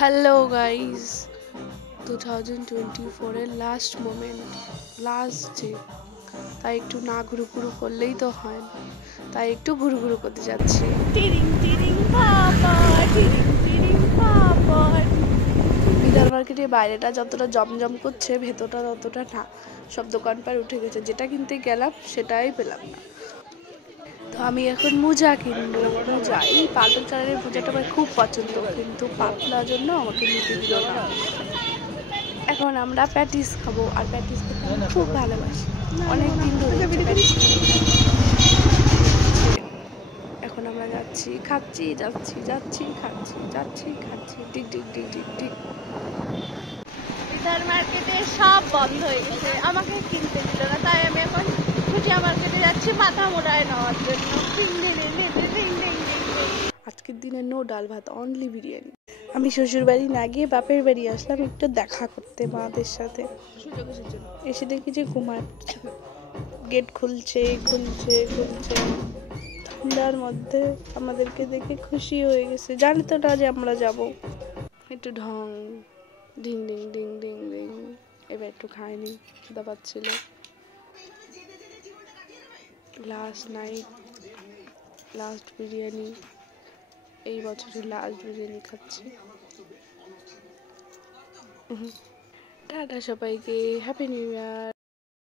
Hello guys, 2024 এর last moment, last day. তাই একটু না ঘুরু ঘুরু করলেই তো হয় না, তাই একটু ঘুরু ঘুরু করতে যাচ্ছি। টিরিং টিরিং পাপা, টিরিং টিরিং পাপা। বিদার মার্কেটের বাইরেটা যতটা জমজম করছে, ভেতরটা ততটা না। সব দোকানপাট উঠে গেছে, যেটা কিনতে গেলাম সেটাই পেলাম না। তো আমি এখন মোজা কিনবো। মোজা, এই পার্পল কালারের মোজাটা আমার খুব পছন্দ, কিন্তু পাতলার জন্য আমাকে নিতে দিল না। এখন আমরা প্যাটিস খাবো, আর প্যাটিস খেতে আমি খুব ভালোবাসি, অনেক দিন ধরে প্যাটিস। এখন আমরা যাচ্ছি, খাচ্ছি, যাচ্ছি, যাচ্ছি, খাচ্ছি, যাচ্ছি, খাচ্ছি, tick tick tick tick tick. বিধার মার্কেটে সব বন্ধ হয়ে গেছে, আমাকে কিনতে দিল না, তাই আমি এখন ভুটিয়া মার্কেটে যাচ্ছি মাথা মোড়ায় নেওয়ার জন্য। আজকের দিনে নো ডাল ভাত, অনলি বিরিয়ানি। আমি শ্বশুর বাড়ি না গিয়ে বাপের বাড়ি আসলাম একটু দেখা করতে মাদের সাথে। এসে দেখি যে ঘুমাচ্ছে, গেট খুলছে খুলছে খুলছে। ঠান্ডার মধ্যে আমাদেরকে দেখে খুশি হয়ে গেছে, জানি তো না যে আমরা যাব। একটু ঢং, ding ding ding ding ding. এবার একটু খাইনি, খিদা পাচ্ছিল। লাস্ট নাইট, লাস্ট বিরিয়ানি, এই বছরের লাস্ট বিরিয়ানি খাচ্ছি। টাটা সবাইকে, হ্যাপি নিউ ইয়ার।